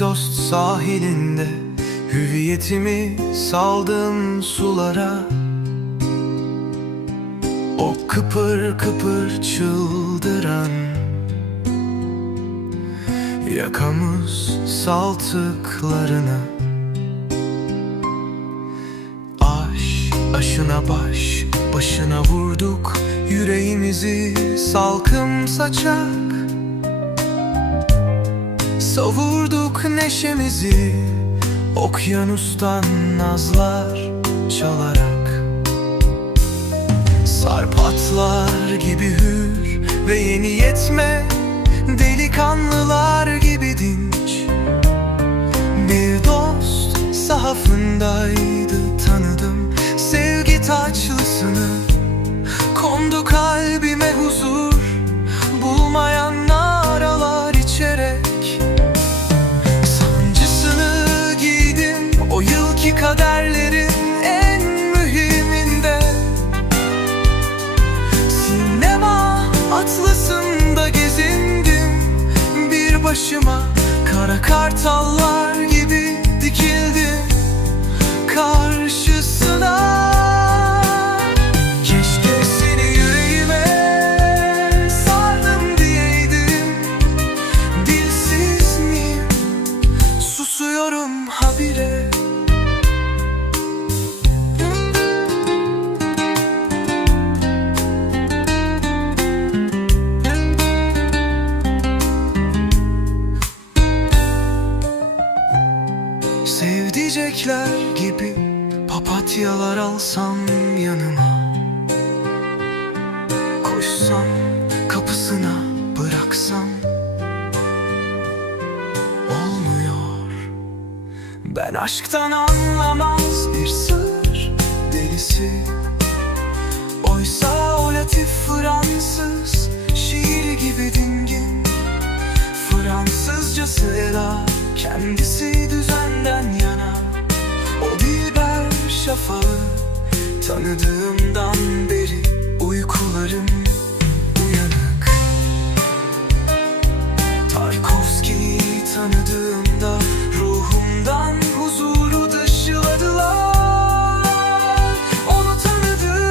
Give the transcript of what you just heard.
dost sahilinde Hüviyetimi saldım sulara. O kıpır kıpır çıldıran Yakamız saltıklarına. Aş, aşına baş, başına vurduk Yüreğimizi salkım saçak Savurduk neşemizi Okyanustan nazlar çalarak. Sarp atlar gibi hür ve yeni yetme Delikanlılar gibi başıma. Kara kartallar Sevdicekler gibi papatyalar alsam yanıma. Koşsam kapısına bıraksam. Olmuyor. Ben aşktan anlamaz bir sır delisi Oysa o latif Tanıdığımdan beri